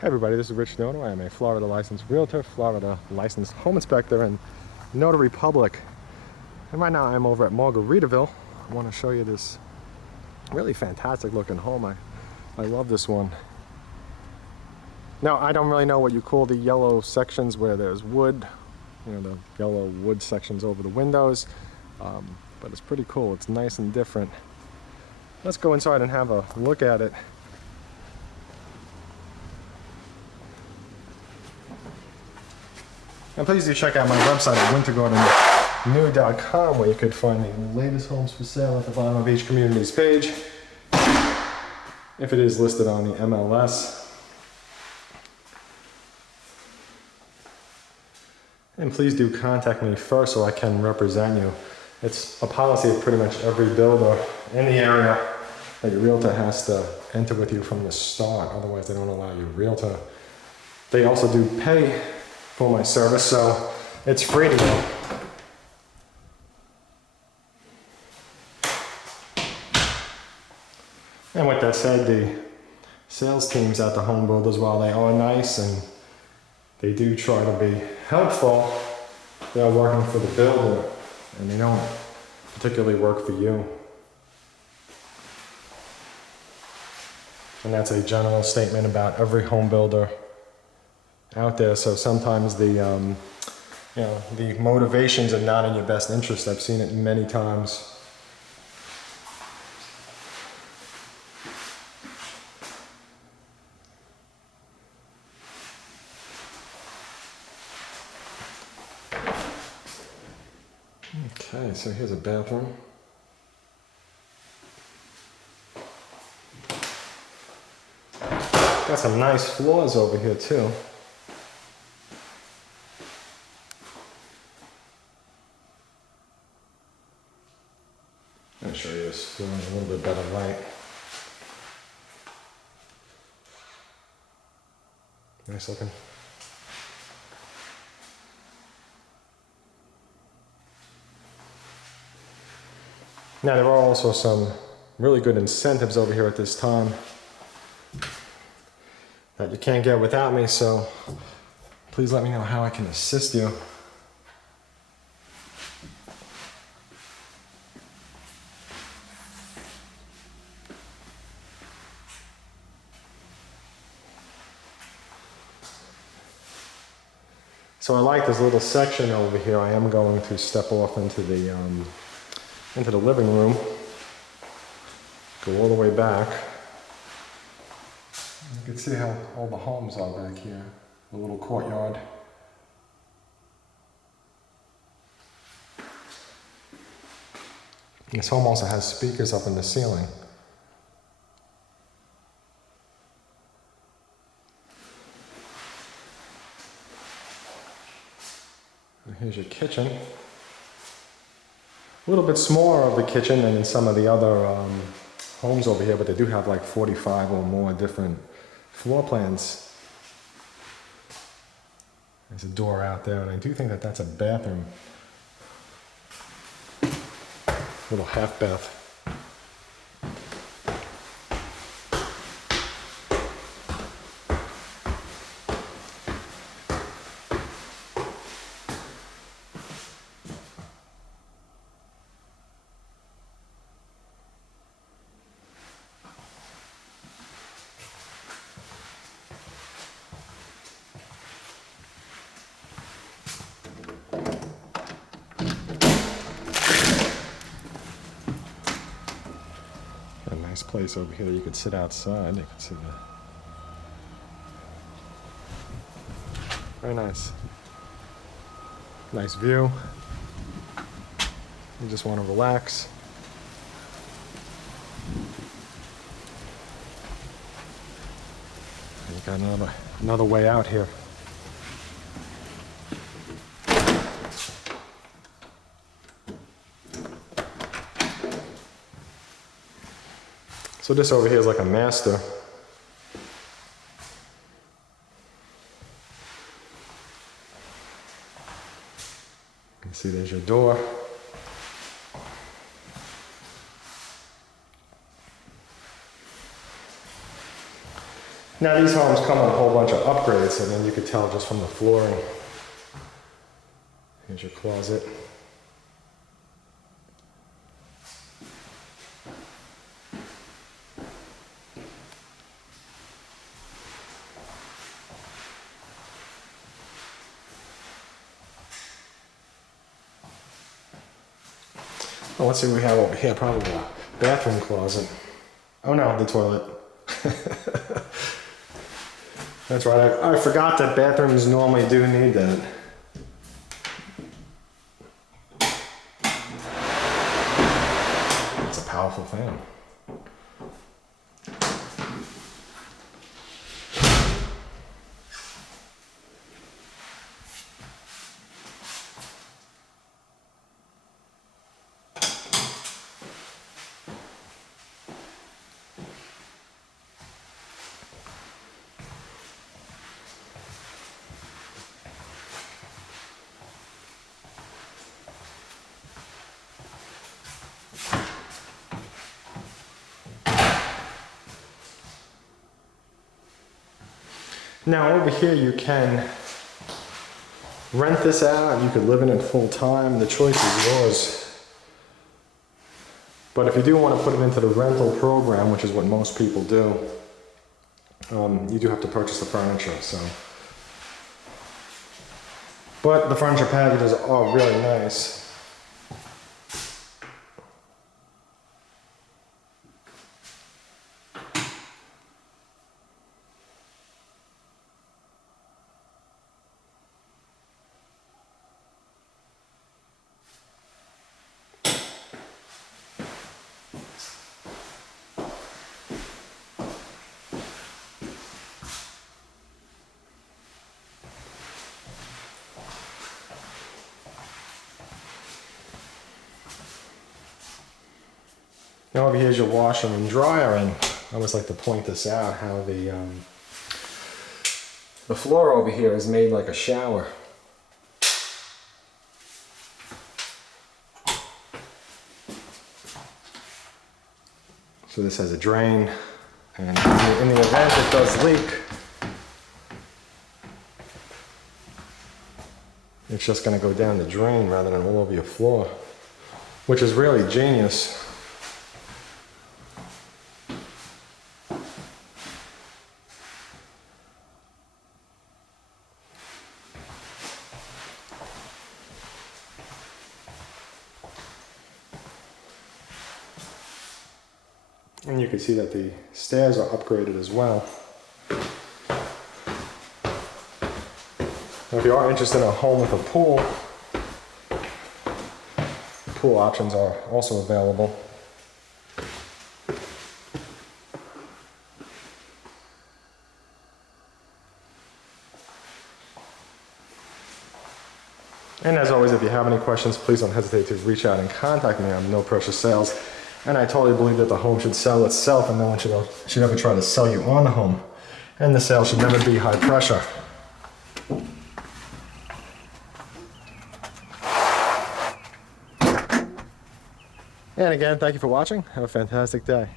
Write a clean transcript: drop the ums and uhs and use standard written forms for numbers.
Hey everybody, this is Rich Noto. I am a Florida licensed realtor, Florida licensed home inspector, and Noto Republic. And right now I'm over at Margaritaville. I want to show you this really fantastic looking home. I love this one. Now, I don't really know what you call the yellow sections where there's wood, you know, the yellow wood sections over the windows, but it's pretty cool. It's nice and different. Let's go inside and have a look at it. And please do check out my website at wintergardennew.com, where you could find the latest homes for sale at the bottom of each community's page, if it is listed on the MLS. And please do contact me first so I can represent you. It's a policy of pretty much every builder in the area that your realtor has to enter with you from the start, otherwise they don't allow you a realtor. They also do pay for my service, so it's free to you. And with that said, the sales teams at the home builders, while they are nice and they do try to be helpful, they are working for the builder and they don't particularly work for you. And that's a general statement about every home builder out there. So sometimes the motivations are not in your best interest. I've seen it many times. Okay, so here's a bathroom. Got some nice floors over here too. I'll show you this floor in a little bit better light. Nice looking. Now there are also some really good incentives over here at this time that you can't get without me, so please let me know how I can assist you. So I like this little section over here. I am going to step off into the living room, go all the way back. You can see how all the homes are back here, the little courtyard. This home also has speakers up in the ceiling. And here's your kitchen. A little bit smaller of the kitchen than in some of the other homes over here, but they do have like 45 or more different floor plans. There's a door out there, and I do think that that's a bathroom. Little half bath. Nice place over here. You could sit outside. You could see very nice. Nice view. You just want to relax. And you got another way out here. So this over here is like a master. You can see there's your door. Now these homes come with a whole bunch of upgrades, and then you could tell just from the flooring. Here's your closet. Oh, let's see what we have over here. Probably a bathroom closet. Oh no, the toilet. That's right, I forgot that bathrooms normally do need that. It's a powerful fan. Now over here you can rent this out, you could live in it full time, the choice is yours. But if you do want to put it into the rental program, which is what most people do, you do have to purchase the furniture, so. But the furniture packages are really nice. Now over here is your washer and dryer, and I always like to point this out, how the floor over here is made like a shower. So this has a drain, and in the event it does leak, it's just going to go down the drain rather than all over your floor, which is really genius. And you can see that the stairs are upgraded as well. Now, if you are interested in a home with a pool, pool options are also available. And as always, if you have any questions, please don't hesitate to reach out and contact me. I'm No Pressure Sales. And I totally believe that the home should sell itself, and no one should ever try to sell you on the home. And the sale should never be high pressure. And again, thank you for watching. Have a fantastic day.